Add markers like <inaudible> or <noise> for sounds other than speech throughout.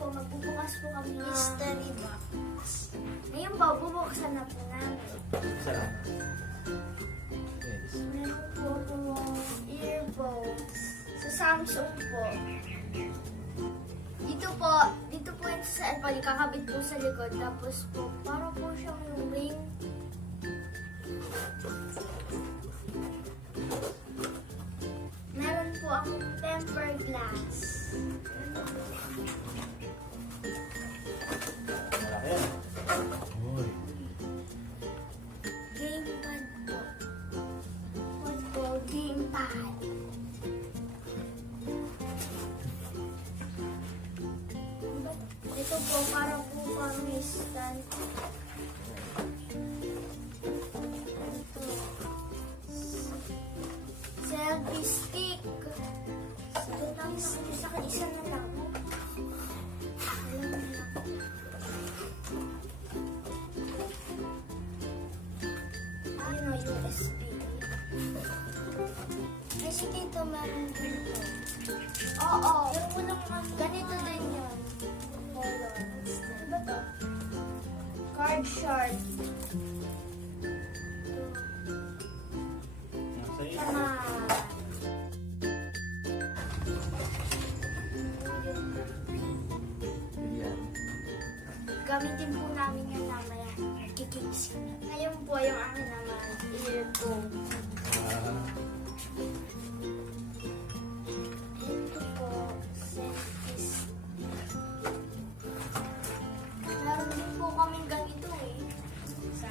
po, magbubukas po kami ng mystery box. Ngayon po, bubuksan na po namin. Yes. Meron po po earbuds. Sa Samsung po. Dito po, dito po yung sa Apple, kakabit po sa likod. Tapos po, para po siyang yung ring. Meron po ang tempered glass. Malaki. Uy. Gamepad po. Gamepad. Ito po, para po parang stand. Ito. Selfie stick. Ito lang. Isa, isa na lang. Ano, USB. Kasi dito meron dito. Oo, yung unang ganito din yun. Hold on. Ano to? Card sharp. Nasa iyo. Tama. Gamitin po namin yan mamaya. Kikiksi. Ngayon po yung akin naman, earphone. Ah, Ito po, stick. Meron kaming ganito eh. Sa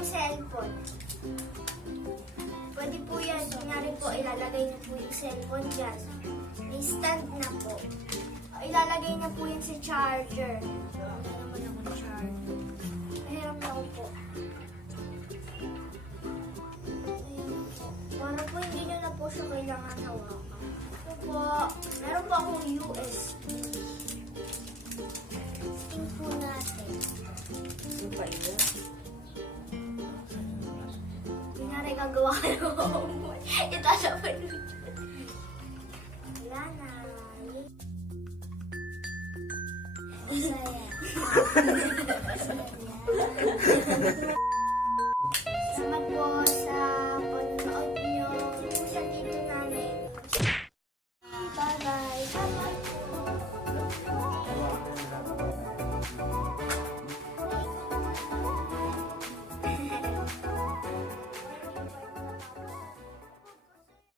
meron ng cellphone. Pwede po yan. Kunyari po, ilalagay niyo po yung cellphone dyan. May stand na po. Ilalagay na po yan sa charger. Wala naman. Mahirap na po. Para po hindi nyo na po siya kailangan hawakan. Ito po. Meron po akong USB. Sting po natin. Kunyari gagawa ka ng <laughs> homework. Itatapon mo. Wala na. Masaya. Masaya. <laughs> Salamat po